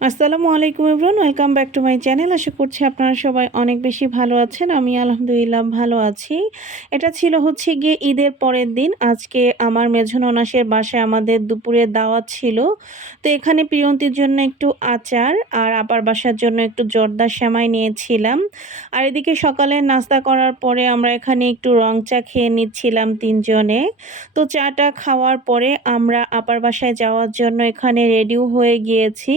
আসসালামু আলাইকুম everyone, welcome back to my channel. আশা করছি আপনারা সবাই অনেক বেশি ভালো আছেন, আমি আলহামদুলিল্লাহ ভালো আছি। এটা ছিল হচ্ছে গিয়ে ঈদের পরের দিন। আজকে আমার মেঝন অনাসের বাসায় আমাদের দুপুরে দাওয়াত ছিল। তো এখানে প্রিয়ন্তীর জন্য একটু আচার আর আপার বাসার জন্য একটু জর্দা শ্যামাই নিয়েছিলাম। আর এদিকে সকালে নাস্তা করার পরে আমরা এখানে একটু রং চা খেয়ে নিচ্ছিলাম তিনজনে। তো চাটা খাওয়ার পরে আমরা আপার বাসায় যাওয়ার জন্য এখানে রেডিও হয়ে গিয়েছি।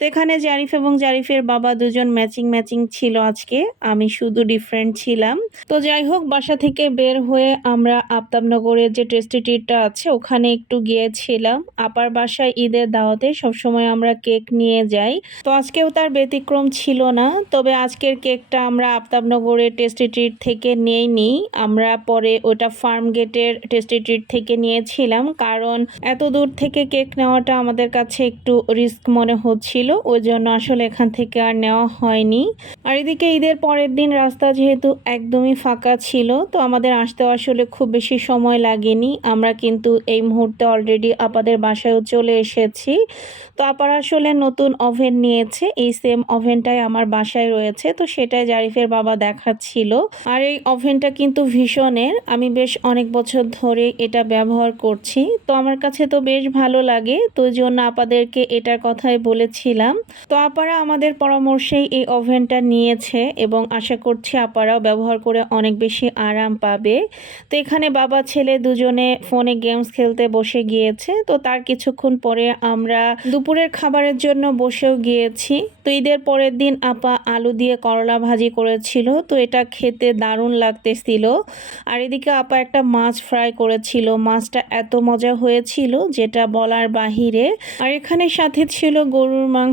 তো এখানে জারিফ এবং জারিফের বাবা দুজন ম্যাচিং ম্যাচিং ছিল আজকে। আমি শুধু ডিফারেন্ট ছিলাম। তো যাই হোক, বাসা থেকে বের হয়ে আমরা আফতাবনগরের যে টেস্টি ট্রিটটা আছে, ওখানে একটু গিয়েছিলাম। আপার বাসায় ঈদের দাওয়াতে সবসময় আমরা কেক নিয়ে যাই। তো আজকেও তার ব্যতিক্রম ছিল না, তবে আজকের কেকটা আমরা আফতাবনগরের টেস্টি ট্রিট থেকে নিয়েই নিই। আমরা পরে ওটা ফার্ম গেটের টেস্টি ট্রিট থেকে নিয়েছিলাম, কারণ এত দূর থেকে কেক নেওয়াটা আমাদের কাছে একটু রিস্ক মনে হচ্ছিল। ওই জন্য আসলে এখান থেকে আর নেওয়া হয়নি। আর এদিকে ঈদের পরের দিন রাস্তা যেহেতু একদমই ফাঁকা ছিল, তো আমাদের আসতে আসলে খুব বেশি সময় লাগেনি। আমরা কিন্তু এই মুহূর্তে অলরেডি আপাদের বাসায়ও চলে এসেছি। তো আপার আসলে নতুন ওভেন নিয়েছে, এই সেম ওভেনটাই আমার বাসায় রয়েছে, তো সেটাই জারিফের বাবা দেখাচ্ছিল। আর এই ওভেনটা কিন্তু ভীষণের, আমি বেশ অনেক বছর ধরে এটা ব্যবহার করছি। তো আমার কাছে তো বেশ ভালো লাগে, তো জন্য আপাদেরকে এটার কথাই বলেছিলাম তো আপারা আমাদের পরামর্শেই এই ওভেনটা নিয়েছে এবং আশা করছি আপারাও ব্যবহার করে অনেক বেশি আরাম পাবে। তো এখানে বাবা ছেলে দুজনে ফোনে গেমস খেলতে বসে গিয়েছে। তো তার কিছুক্ষণ পরে আমরা দুপুরের খাবারের জন্য বসেও গিয়েছি। তো ঈদের পরের দিন আপা আলু দিয়ে করলা ভাজি করেছিল। তো এটা খেতে দারুণ লাগতেছিল। আর এদিকে আপা একটা মাছ ফ্রাই করেছিল। মাছটা এত মজা হয়েছিল যেটা বলার বাহিরে। আর এখানে সাথে ছিল গরুর মাংস।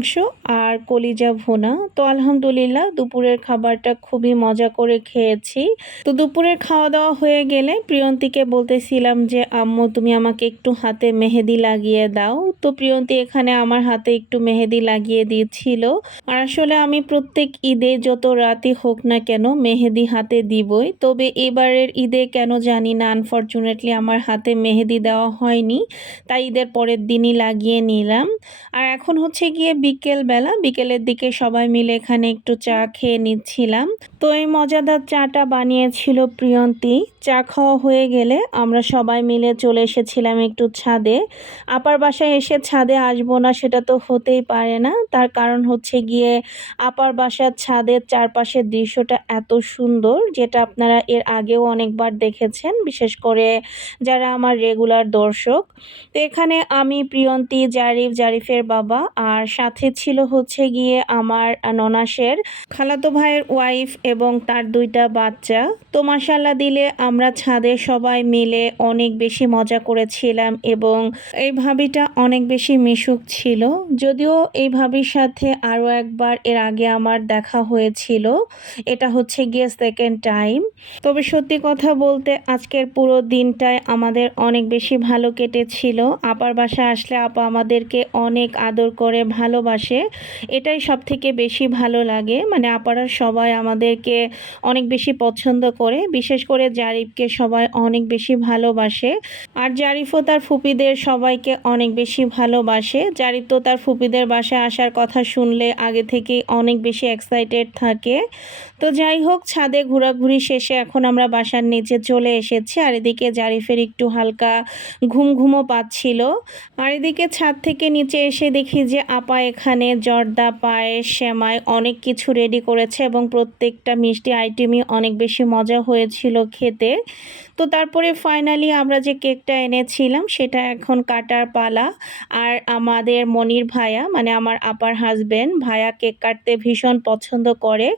আর কলিজা ভোনা। তো আলহামদুলিল্লাহ, দুপুরের খাবারটা খুবই মজা করে খেয়েছি। তো দুপুরের খাওয়া দাওয়া হয়ে গেলে প্রিয়ন্তীকে বলতেছিলাম যে, আম্মু, তুমি আমাকে একটু হাতে মেহেদি লাগিয়ে দাও। তো প্রিয়ন্তী এখানে আমার হাতে একটু মেহেদি লাগিয়ে দিয়েছিল আর আসলে আমি প্রত্যেক ঈদে যত রাতই হোক না কেন মেহেদি হাতে দিবই। তবে এবারের ঈদে কেন জানি না আনফর্চুনেটলি আমার হাতে মেহেদি দেওয়া হয়নি। তাই ঈদের পরের দিনই লাগিয়ে নিলাম। আর এখন হচ্ছে গিয়ে বিকেল বেলা বিকেলের দিকে সবাই মিলে এখানে একটু চা খেয়ে নিচ্ছিলাম। তো এই মজাদার চাটা বানিয়েছিল প্রিয়ন্তী। চা খাওয়া হয়ে গেলে আমরা সবাই মিলে চলে এসেছিলাম একটু ছাদে। আপার বাসায় এসে ছাদে আসব না সেটা তো হতেই পারে না। তার কারণ হচ্ছে গিয়ে আপার বাসার ছাদের চারপাশের দৃশ্যটা এত সুন্দর, যেটা আপনারা এর আগেও অনেকবার দেখেছেন, বিশেষ করে যারা আমার রেগুলার দর্শক। তো এখানে আমি, প্রিয়ন্তী, জারিফ, জারিফের বাবা আর সাথে ছিল হচ্ছে গিয়ে আমার ননাসের খালাতো ভাইয়ের ওয়াইফ এবং তার দুইটা বাচ্চা। তো মাসাল্লা দিলে আমরা ছাদে সবাই মিলে অনেক বেশি মজা করেছিলাম এবং এই ভাবিটা অনেক বেশি মিশুক ছিল। যদিও এই ভাবির সাথে আরও একবার এর আগে আমার দেখা হয়েছিল। এটা হচ্ছে গিয়ে সেকেন্ড টাইম তবে সত্যি কথা বলতে আজকের পুরো দিনটায় আমাদের অনেক বেশি ভালো কেটেছিল। আপার বাসা আসলে আপা আমাদেরকে অনেক আদর করে ভালোবাসে, এটাই সব থেকে বেশি ভালো লাগে। মানে আপারা সবাই আমাদেরকে অনেক বেশি পছন্দ করে, বিশেষ করে জারিফকে সবাই অনেক বেশি ভালোবাসে। আর জারিফও তার ফুপিদের সবাইকে অনেক বেশি ভালোবাসে। জারিফ তো তার ফুপিদের বাসায় আসার কথা শুনলে আগে থেকেই অনেক বেশি এক্সাইটেড থাকে। তো যাই হোক, ছাদে ঘোরাঘুরি শেষে এখন আমরা বাসার নিচে চলে এসেছি। আর এদিকে জারিফের একটু হালকা ঘুম ঘুমো পাচ্ছিল। আর এদিকে ছাদ থেকে নিচে এসে দেখি যে, আপা এখানে জর্দা, পায়েস, সেমাই অনেক কিছু রেডি করেছে এবং প্রত্যেকটা মিষ্টি আইটেমই অনেক বেশি মজা হয়েছিল খেতে। তো তারপরে ফাইনালি আমরা যে কেকটা এনেছিলাম, সেটা এখন কাটার পালা। আর আমাদের মনির ভাইয়া মানে আমার আপার হাজব্যান্ড ভাইয়া কেক কাটতে ভীষণ পছন্দ করে।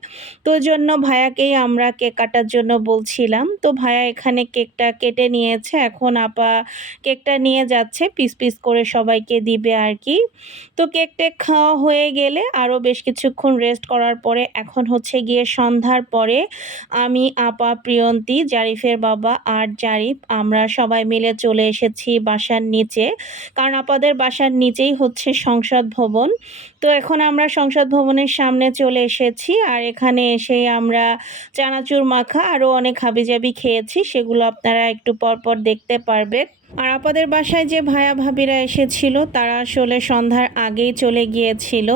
তো জন্য ভাইয়াকেই আমরা কেক কাটার জন্য বলছিলাম। তো ভাইয়া এখানে কেকটা কেটে নিয়েছে। এখন আপা কেকটা নিয়ে যাচ্ছে পিস পিস করে সবাইকে দিবে আর কি তো কেক টেক খাওয়া হয়ে গেলে আরও বেশ কিছুক্ষণ রেস্ট করার পরে, এখন হচ্ছে গিয়ে সন্ধ্যার পরে আমি আপা, প্রিয়ন্তী, জারিফের বাবা আর জারিফ, আমরা সবাই মিলে চলে এসেছি বাসার নিচে। কারণ আপাদের বাসার নিচেই হচ্ছে সংসদ ভবন। তো এখন আমরা সংসদ ভবনের সামনে চলে এসেছি আর এখানে এসে আমরা চানাচুর মাখা আরও অনেক হাবিজাবি খেয়েছি, সেগুলো আপনারা একটু পরপর দেখতে পারবেন। আর আপাদের বাসায় যে ভাইয়া ভাবিরা এসেছিল, তারা আসলে সন্ধ্যার আগেই চলে গিয়েছিল।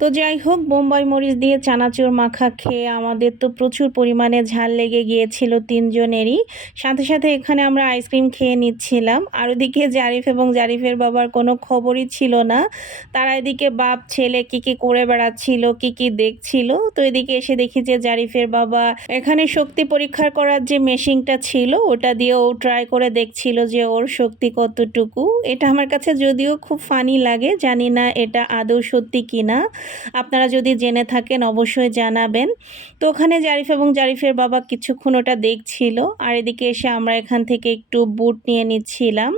তো যাই হোক, বোম্বাই মরিচ দিয়ে চানাচুর মাখা খেয়ে আমাদের তো প্রচুর পরিমাণে ঝাল লেগে গিয়েছিল তিনজনেরই। সাথে সাথে এখানে আমরা আইসক্রিম খেয়ে নিচ্ছিলাম। আর ওদিকে জারিফ এবং জারিফের বাবার কোনো খবরই ছিল না। তারা এদিকে বাপ, ছেলে কি কি করে বেড়াচ্ছিল, কি কি দেখছিল। তো এদিকে এসে দেখি যে জারিফের বাবা এখানে শক্তি পরীক্ষা করার যে মেশিনটা ছিল, ওটা দিয়ে ও ট্রাই করে দেখছিল যে ওর শক্তি কতটুকু? এটা আমার কাছে যদিও খুব ফানি লাগে, জানি না এটা আদৌ সত্যি কি না আপনারা যদি জেনে থাকেন, অবশ্যই জানাবেন। তো ওখানে জারিফ এবং জারিফের বাবা কিছুক্ষণ ওটা দেখছিল, আর এদিকে এসে আমরা এখান থেকে একটু বুট নিয়ে নিচ্ছিলাম।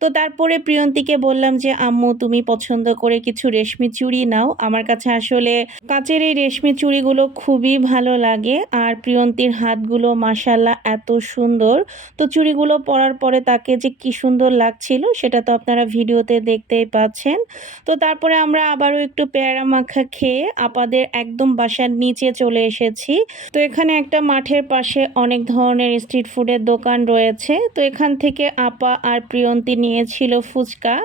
তো তারপরে প্রিয়ন্তীকে বললাম যে, আম্মু, তুমি পছন্দ করে কিছু রেশমি চুড়ি নাও। আমার কাছে আসলে কাচের এই রেশমি চুড়িগুলো খুবই ভালো লাগে, আর প্রিয়ন্তীর হাতগুলো মাসাল্লাহ এত সুন্দর। তো চুড়িগুলো পরার পরে তাকে যে কি সুন্দর লাগছিল, সেটা তো আপনারা ভিডিওতে দেখতেই পাচ্ছেন। তো তারপরে আমরা আবারও একটু পেয়ারা মাখা খেয়ে আপাদের একদম বাসার নিচে চলে এসেছি। তো এখানে একটা মাঠের পাশে অনেক ধরনের স্ট্রিট ফুডের দোকান রয়েছে। তো এখান থেকে আপা আর প্রিয়ন্তী নিয়েছিল ফুচকা,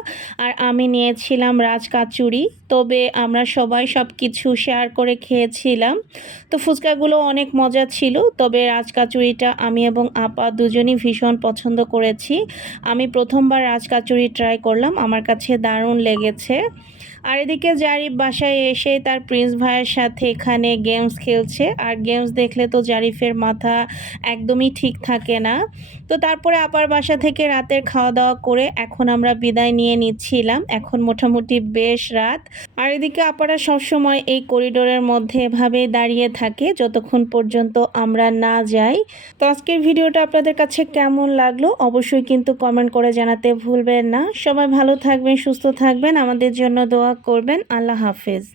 আর আমি নিয়েছিলাম রাজ কাচুরি। তবে আমরা সবাই সব কিছু শেয়ার করে খেয়েছিলাম। তো ফুচকাগুলো অনেক মজা ছিল, তবে রাজকাচুরিটা আমি এবং আপা দুজনই ভীষণ পছন্দ করেছি। আমি প্রথমবার রাজকাচুরি ট্রাই করলাম, আমার কাছে দারুণ লেগেছে। আর এদিকে জারিফ বাসায় এসে তার প্রিন্স ভাইয়ের সাথে এখানে গেমস খেলছে। আর গেমস দেখলে তো জারিফের মাথা একদমই ঠিক থাকে না। তো তারপরে আপার বাসা থেকে রাতের খাওয়া দাওয়া করে এখন আমরা বিদায় নিয়ে নিচ্ছিলাম। এখন মোটামুটি বেশ রাত। আর এদিকে আপারা সবসময় এই করিডোরের মধ্যে এভাবেই দাঁড়িয়ে থাকে যতক্ষণ পর্যন্ত আমরা না যাই। তো আজকের ভিডিওটা আপনাদের কাছে কেমন লাগল অবশ্যই কিন্তু কমেন্ট করে জানাতে ভুলবেন না। সবাই ভালো থাকবেন, সুস্থ থাকবেন। আমাদের জন্য দোয়া করবেন। আল্লাহ হাফেজ।